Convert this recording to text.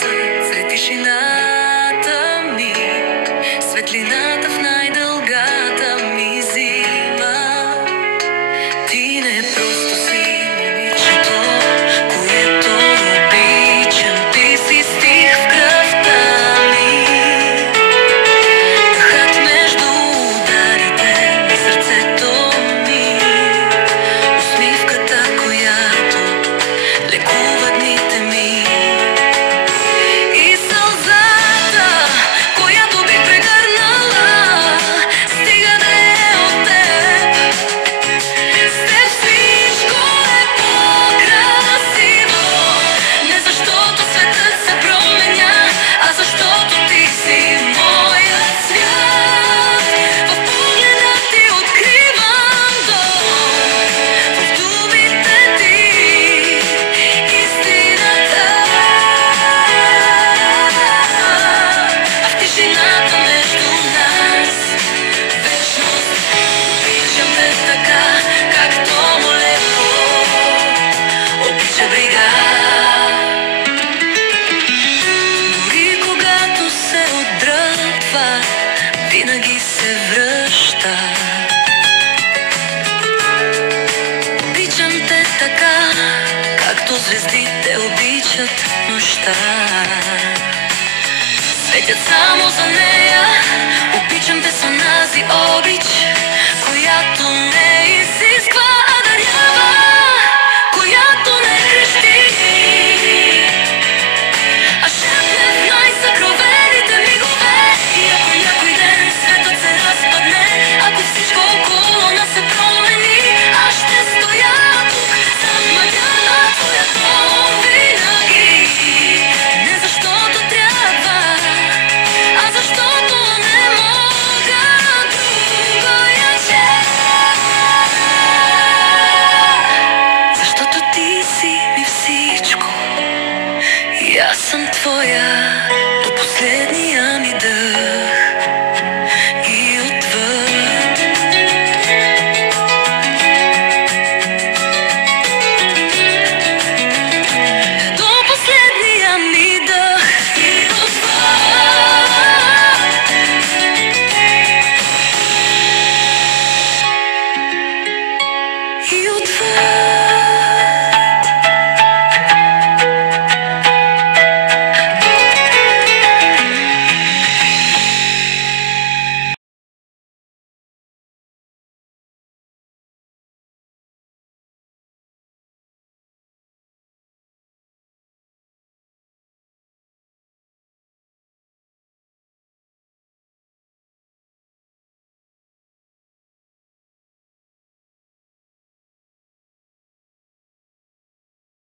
сред тишината ми, светлината в най-дългата ми зима. Ти не просто си момичето, което обичам, ти си стих в кръвта ми. Дъхът между ударите на сърцето ми, усмивката, която лекува дните ми. И сълзата, която бих прегърнала, стига да е от теб. С теб всичко е по-красиво. Не защото светът се променя, а защото ти си моят свят. В погледа ти откривам дом, в думите ти истината. А в тишината между нас вечност. Обичам те така, както молеко обича брега. Дори когато се отдръпва, винаги се връща. Обичам те така, както звездите обичат нощта. Светят само за нея. Обичам те с онази обич, която не изисква, а дарява, която не крещи, а шепне в най-съкровените мигове. И ако някой ден светът се разпадне, ако всичко около нас се промени, аз ще стоя тук, замътяна твоята винаги. Не защото трябва, а защото не мога другояче. Защото ти си ми всичко и аз съм твоя.